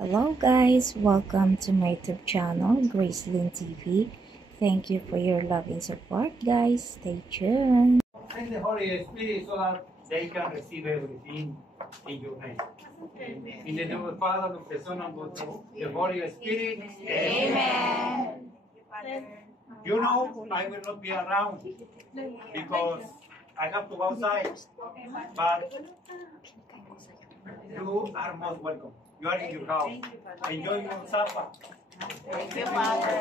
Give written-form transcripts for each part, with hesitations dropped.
Hello guys, welcome to my YouTube channel, Gracelyn TV. Thank you for your love and support guys. Stay tuned. Send the Holy Spirit so that they can receive everything in your name. In the name of the Father, of the Son, and of the Holy Spirit. Amen. You know, I will not be around because I have to go outside. But you are most welcome. You are in your house. Enjoy your supper. Thank you, Father.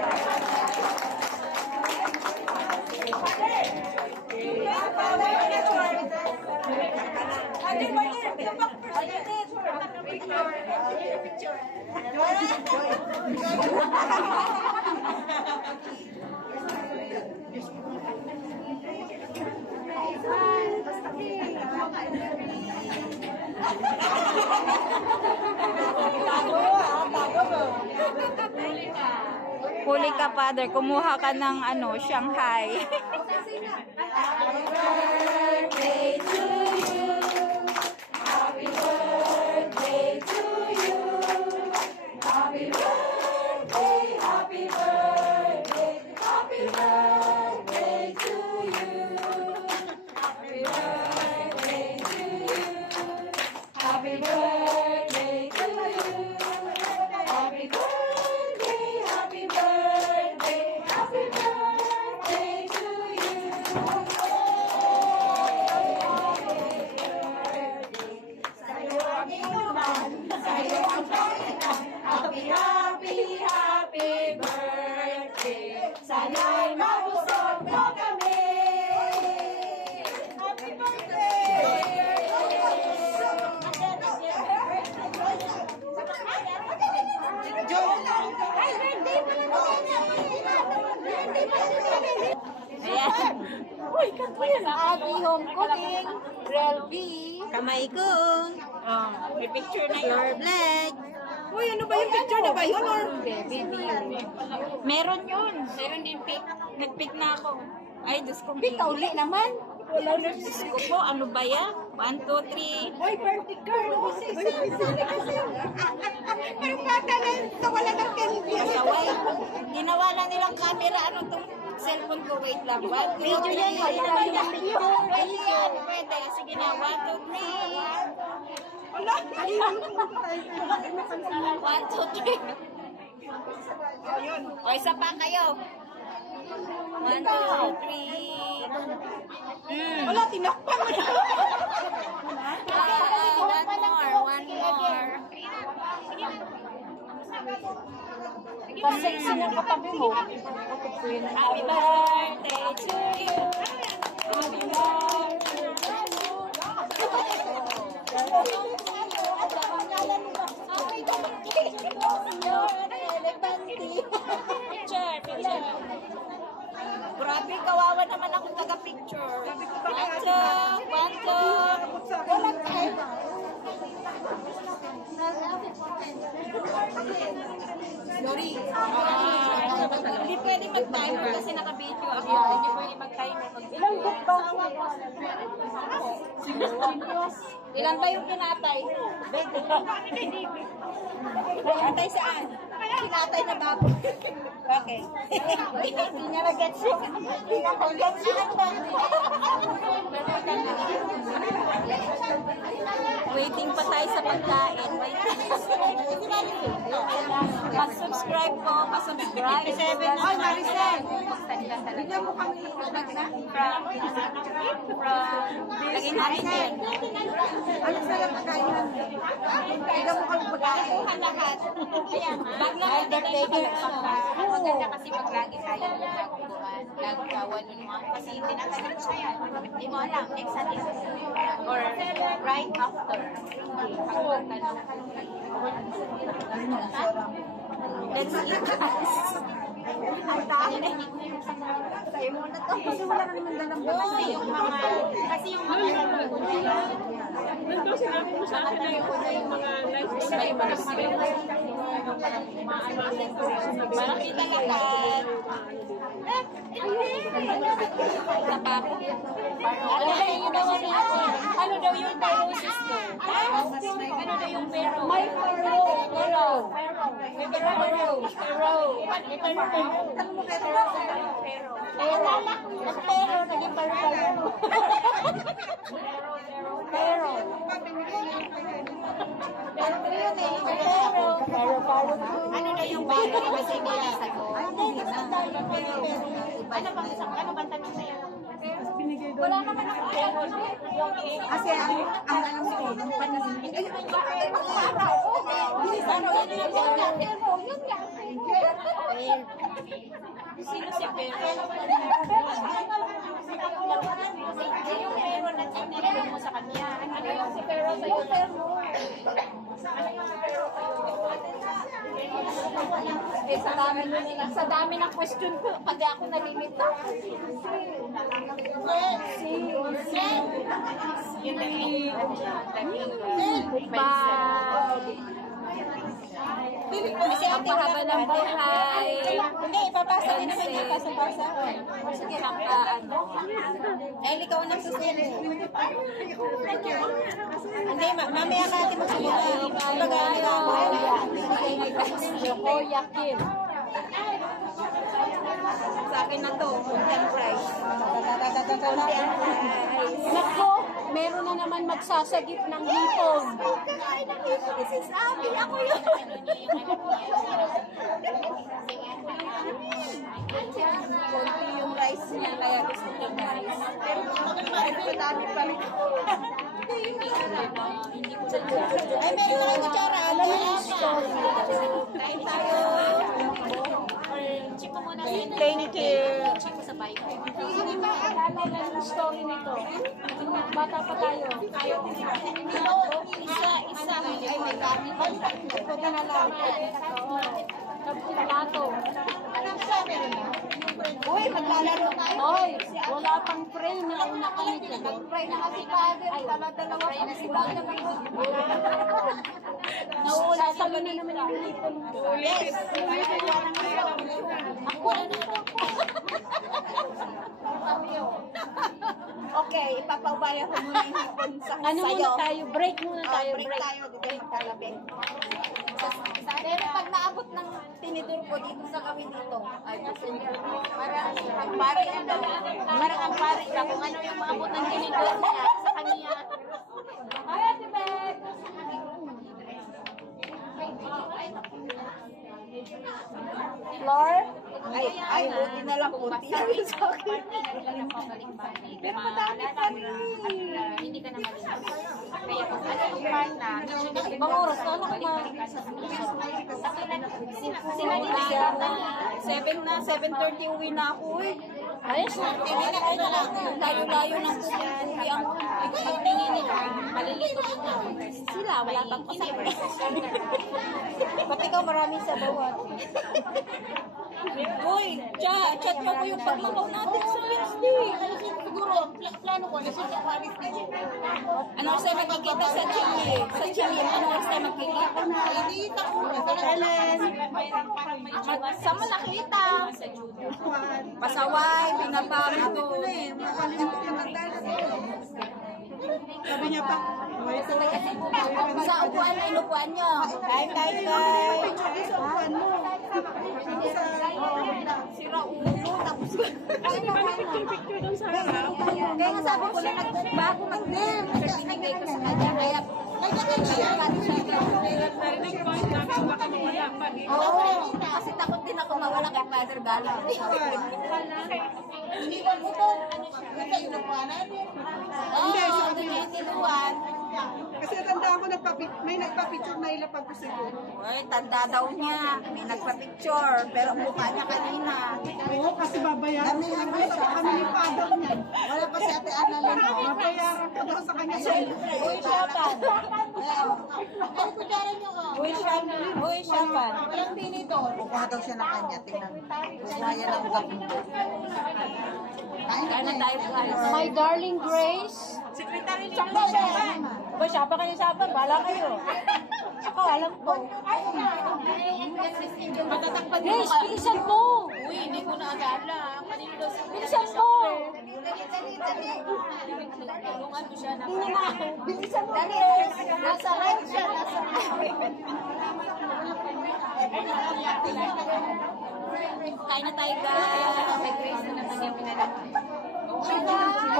Huli ka, Father. Kumuha ka ng Shanghai. Happy birthday to you. Happy birthday to you. Happy birthday, happy birthday, happy birthday to you. Happy birthday to you. Happy birthday to you. Happy birthday, happy birthday, happy birthday to you. Happy, happy, happy birthday. Sana'y mabusog mo kami. Happy Ayan. Happy home cooking. Relby. Kamay ko. Oh, may picture na yun. Your leg. Uy, ano ba yung picture na ba yun? Or? Meron yun. Meron din pic. Nag-pic na ako. Ay, Diyos ko. Uli naman. Diyos ko po, ano ba yan? 1, 2, 3. Uy, birthday girl. Parang bata na ito. Wala ng candy. Masaway. Ginawa na nilang camera. Ano tong cellphone ko? Wait lang. 1, 2, 3. Video yan. Pwede yan. Pwede. Sige na. 1, 2, 3. Wala. 1, 2, 3. O, isa pa kayo. 1, 2, 3. Wala, tinakpan mo na. One more. Pasexy na katabi mo. Happy birthday to you. Happy birthday Picture. Grabe, kawawa naman akong taga-picture. 1, 2. Wala tayo. Sorry. Hindi pwede mag-timer kasi naka-video ako. Hindi pwede mag-timer. Ilang book ba? Ilan ba yung pinatay? Pinatay saan? Pinatay na baboy. Okay. Hindi niya na-gets yun. Hindi na na-gets yun. Waiting pa tayo sa pagkain. Mag-subscribe po. Mag-subscribe. Ay, Maricel. Bigyan mo kami. Lagyan natin yan. Ano sa'yo pagkain namin? Bigyan mo kami pagkain. Kuha lahat. Ayan. Bag na birthday ko yung maganda kasi pag lagi tayo nagkukuhan. Nagkawan mo. Kasi tinatagal siya yan. Hindi mo alam. Next at or right after. Let's eat. Ang dami. Sa'yo muna to. Kasi wala na naman dalang Kasi yung mga Nandun sinabi mo sa akin na yung mga lifestyle. Parang kita lahat. Napapo. Ano daw yung pyrosis ko? Ano daw yung pero? May paro. Pero, naging paru-paro. Pero. Paru-paro. Ano na yung bagay kasi nila sa ko? Ano bang tanong na yan? Wala naman ako pero. Kasi ang alam ko, nung panahon. Sino si Pero? Yung Pero na tinira mo sa kanya. Ano yung si Pero sa iyo? Sa dami ng question ko, pati ako nalimita. Ang pahaba ng buhay. Hindi, ipapasa din naman niya. Pasa-pasa. Sige, Eh, ikaw ang nagsusunod. Hindi, mamaya ka natin magsusunod. Kumbaga, Ko yakin. sa akin na to, content price. Nako, meron na naman magsasagip ng hipon. Sabi ako yun. Konti yung rice niya, kaya gusto niya rice. Pero madami pa rin. Ay, meron na kutsara. Kain tayo. Check mo muna. Thank you. Check mo sa bike. Hindi ba alala ng story nito? Bata pa tayo. Isa. Ay, may gamit. Punta na lang. Plato. Uy, maglalaro tayo. Hoy, wala pang pray na una kami dyan. Nag-pray na kasi father. Dala-dalawa kami si father. Nawala sa na naman yung hipon. Yes. Ako na nito. Okay, ipapaubaya ko muna yung hipon sa Ano sayo. muna tayo? Break muna tayo. Break tayo. Dito magkalabi. Pero pag naabot ng tinidor ko dito sa kami dito, ay Parang ang pari parang ang pari ka kung ano yung maabot ng tinidor niya sa kanya. ay, Ate Bek! Floor? Ay, buti na lang kunti lang sa akin. Pero madami pa rin. Hindi ka na malinis. Kaya kung ano yung part na, Ibang oras ka lang ma. sila nila na 7:30 uwi na ako eh. Ayos na. Layo-layo ng kuya ko. pagtingin nila, malilito din na. Sila, wala pang Hindi, kasama. Pati ikaw maraming sa bawat. Uy, chat mo ko yung paglakaw natin sa Wednesday. Siguro, plano ko, nasa sa Wednesday. Ano oras tayo magkikita sa Chile? Sa Chile, ano oras tayo magkikita? Hindi ako. Helen. Saan mo nakita? Pasaway, pinapami to. Sabi niya pa, Sa upuan na inupuan nyo. Kain. sa upuan mo. Sira ulo, tapos Picture doon sa harap. kaya nga sabi ko na bago mag-name. Kasi binigay ko sa kanya. Kaya, Narinig ko, sabi baka mawala pa. oo, kasi takot din ako mawala kay Father Gala. Iniwan mo to. Kasi inupuanan. Oo, tinitiluan. Kasi tanda ko, may nagpa-picture na ilapag ko siguro. Uy, tanda daw niya. May nagpa-picture, pero ang mukha niya kanina. Oo, kasi babayaran ko lang sa kami ni father niya. Wala pa si Ate Annalyn. Babayaran ko daw sa kanya. Uy, Shapan. Ay, kutsara niyo ka. Uy, Shapan. Walang tinidor. Kukuha daw siya ng kanya. Tingnan. Kukuha niya ng gabundo. Kain na tayo, guys. My darling Grace. Secretary ni Shapan. Uy, Shapan kayo, Shapan. Bala kayo. Ako, alam ko. Matatakpan mo Grace, ka. bilisan mo. Uy, hindi ko na agala. Kanino daw si Bilisan mo. tulungan mo siya na. Bilisan mo. Dali, nasa live siya. Nasa live. Kain na tayo, guys. May grace na naman yung pinalaman.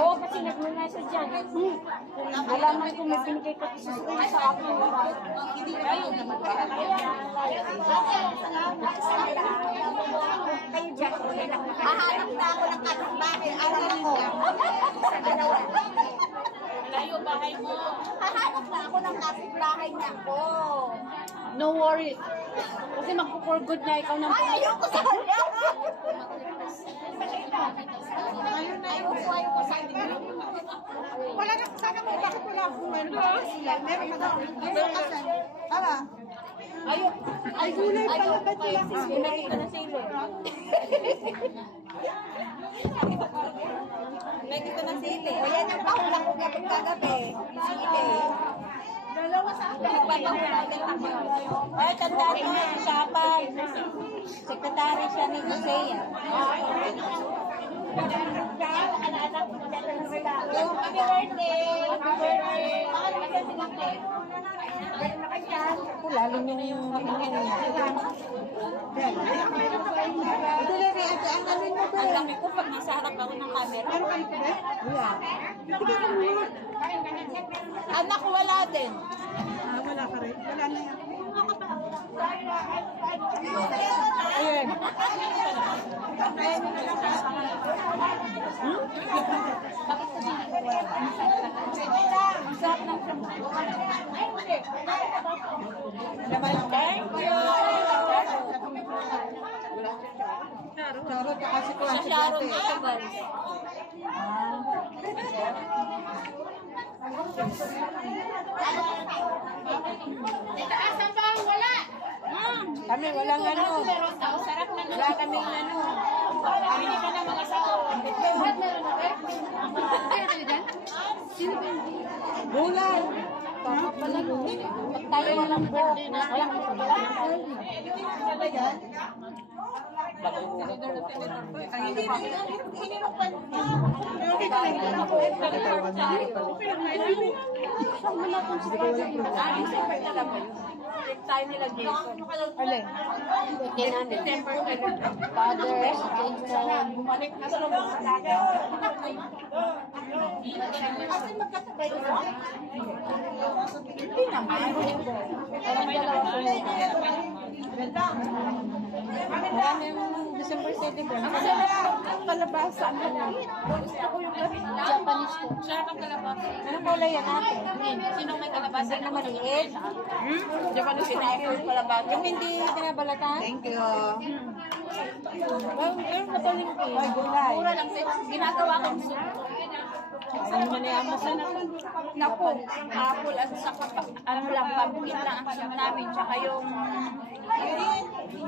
Oo, kasi naglunay sa dyan. Wala man kung may binigay ka sa akin. Ayun naman ba? Hahanap na ako ng kapitbahay. Alam ko. Malayo bahay mo. Hahanap na ako ng kapitbahay niya ko. No worries. Kasi magpo-for good na ikaw ng Ay, ayoko sa kanya. Ayoko sa kanya. Wala na sana mo. Bakit wala akong sila? Meron na daw. Tama. Ay, gulay pala ba sila? Nakita na sila. Nakita na sili. O yan ang pahula ko kapag kagabi. Sili. Dalawa sa akin. Nagpapahulagan ako. Ay, tandaan mo yung usapan. Sekretary siya ni Josea. Happy birthday! Happy birthday! Lalo yung Ang dami ko pag nasa harap ako ng camera. Anak, wala din. Wala ka rin. Wala na yan. Ayan. Thank you! Sa Sharon ito, guys. Asan ba? Wala. Kami walang ano. Sarap na Wala kaming ano. Bili ka ng mga sao. Gulay. Tama pala. Tayo walang buhok. Walang Tayo nila Jason. alin? December Father, Jason. bumalik na sa loob sa dagat. Asan magkasabay ko? Hindi naman. Marami yung December 7. Palabasan. Gusto ko yung Japanese ko. Sarap ang kalabasa. Anong kulay yan natin? Sino may kalabasa na Maliit. Japanese pinapos palabasan. Yung hindi pinabalatan? Thank you. Yung mataling ko. Ay, gulay. Mura lang. Ginagawa kong soup. Ano man yung amasan na Naku, apple at saka ano lang, pumpkin lang ang soup namin. Tsaka yung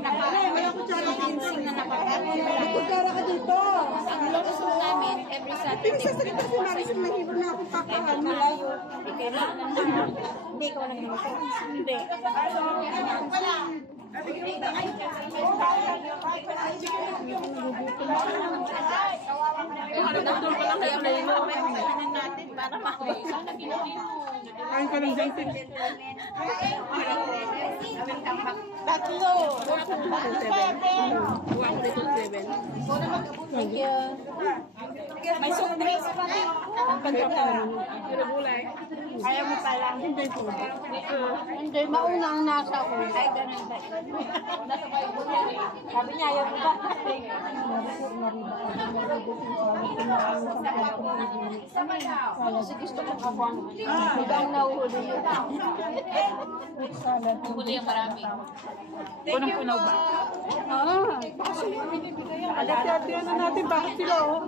naka-ginseng na naka-ginseng. Kutsara ka dito. Ang logo soup namin, every Saturday. Pinagsasalita si Maris, mahirap na akong papahan. Malayo. Hindi ko lang yung Hindi. Natin para Kain ka ng Johnson. Tatlo. Thank you. May soup drinks pa rin. Ayaw mo pala. Hindi, mauna ang nasa ko. Ay, ganun ba? Sabi niya, ayaw mo ba? Kasi gusto ko kapang ibang nauhuli yun. Huli ang marami. Punong-punaw ba? Alat-yatiyan na natin. Bakit sila, oh?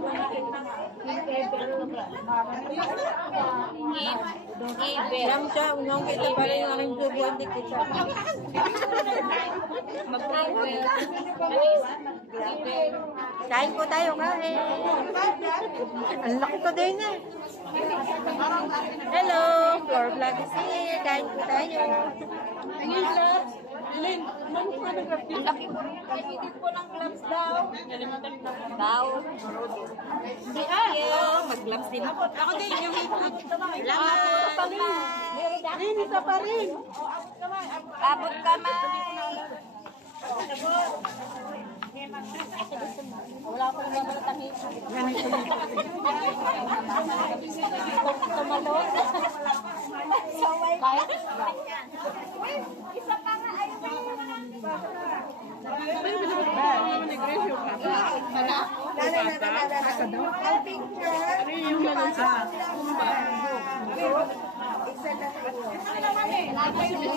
Alam siya, unang kita pa rin yung aking tubo, hindi ko siya. Kain po tayo, kain. Ang laki ko din eh. Hello, Floor Vlog is here. Kain po tayo. Ang laki ko rin. Kaibitin ko ng gloves daw. Daw. Hindi mag-gloves din ako. Ako din, yung hip-hop. Salamat. Rin, isa pa rin. Abot kamay. Tumalo. So, may kahit isa pa nga ay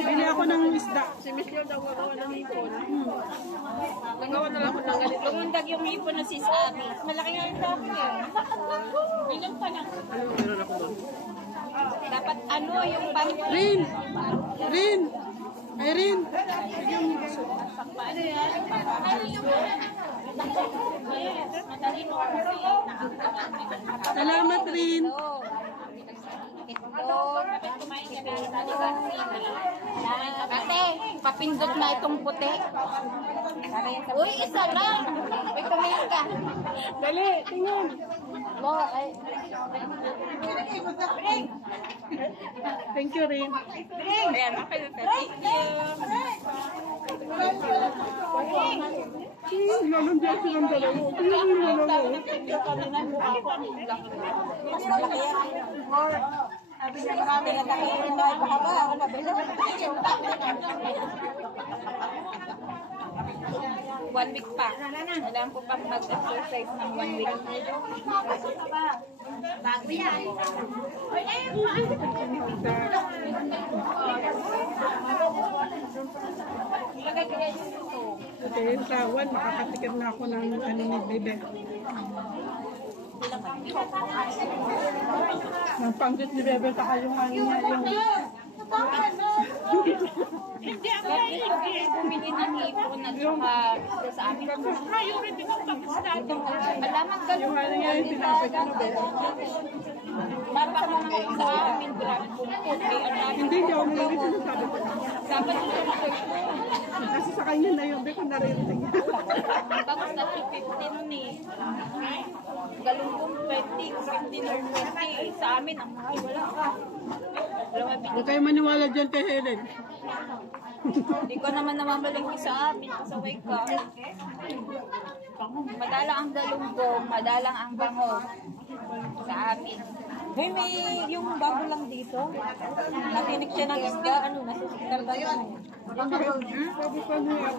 Bili ako ng isda. Si Michelle daw gagawa ng hipon. Nagawa na lang ako ng ganito. lumundag yung hipon na sis Abby. Malaki nga yung dami eh. Ilan pa na? Ano meron ako doon? Dapat ano yung pang... Rin! Rin! Ay, Rin! Ano yan? Madali mo kasi Salamat, Rin! Ate, papindot na itong puti. Uy, isa lang. May kumain ka. Dali, tingnan! Lo, ay. Thank you, Rin. Ayan, okay. Thank you. Lalundiyan silang dalawa. Mas malaki yan. Sabi na namin na nakahirin na ito ka ba? Mabila. 1 week pa. Alam ko pang mag-exercise ng 1 week. Bago yan. Ate, tawan, makakatikim na ako ng ano ni Bebe. Ng panggit ni Bebe, saka yung ano niya, yung... Hindi ako bumili ng hipon at saka sa amin. Ayaw rin din ang tapos natin. Alaman ka Yung ano niya, yung tinapay ko na Bebe. Dapat mo naman sa amin. Grabe po. Hindi ako narinig, sinasabi ko na. Dapat mo naman Kasi sa kanya na yun, Bebe, kung naririnig niya. Tapos na 250 nun eh. Galunggong 20, 15 or 20. Sa amin, ang mahal, wala ka. Huwag kayo maniwala dyan kay Helen. Hindi ko naman namamalingki sa amin. Pasaway ka. Madalang ang galunggong, madalang ang bango. Sa amin. Hey, may yung bago lang dito. Natinik siya ng isda. Ano, nasusikal ba yun? Sabi pa niya,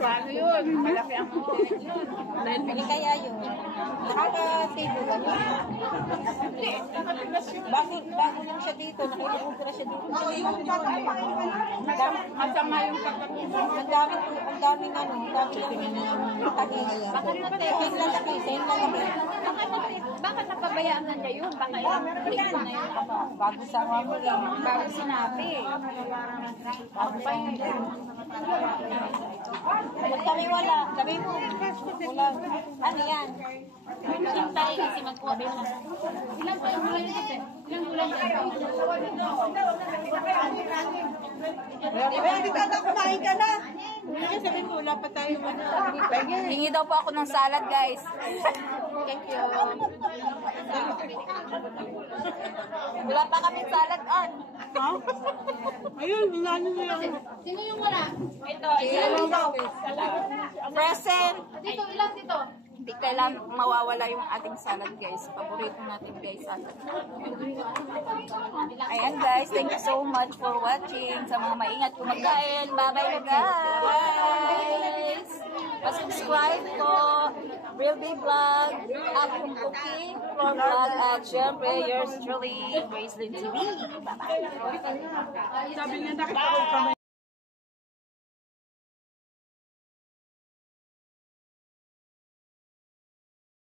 Paano yun? Malaki ang Hindi kaya yun. Nakaka-table ka ba? Bago lang siya dito. Nakilubog siya dito. Masama yung pagkakulang. Ang daming ano. Ang daming tagi. Same lalaki. Bakit napabayaan na niya yun? Baka yung trip na yun. Bago sa mo lang. Bago sinabi. Bago pa yun. Huwag kami wala. Sabi mo. Wala. Ano yan? Hintay kasi magkuha mo na. Ilang bulan yan? Ilang bulan yan? Kumain ka na. Sabi mo, wala pa tayo. Hingi daw po ako ng salad, guys. Thank you. Wala pa kami salad on. ayun, wala niya yung... Sino yung wala? Ito, ilang present. Dito, ilang dito? Hindi kailangan mawawala yung ating salad, guys. Paborito natin, guys, salad. Ayan, guys. Thank you so much for watching. Sa mga maingat kumakain. Bye-bye, guys. Pa-subscribe ko. Real Big Vlog. Akong cooking. Floor vlog. At syempre, yours truly, Gracelyn TV. Bye-bye. Sabi niya, nakita ko kamay.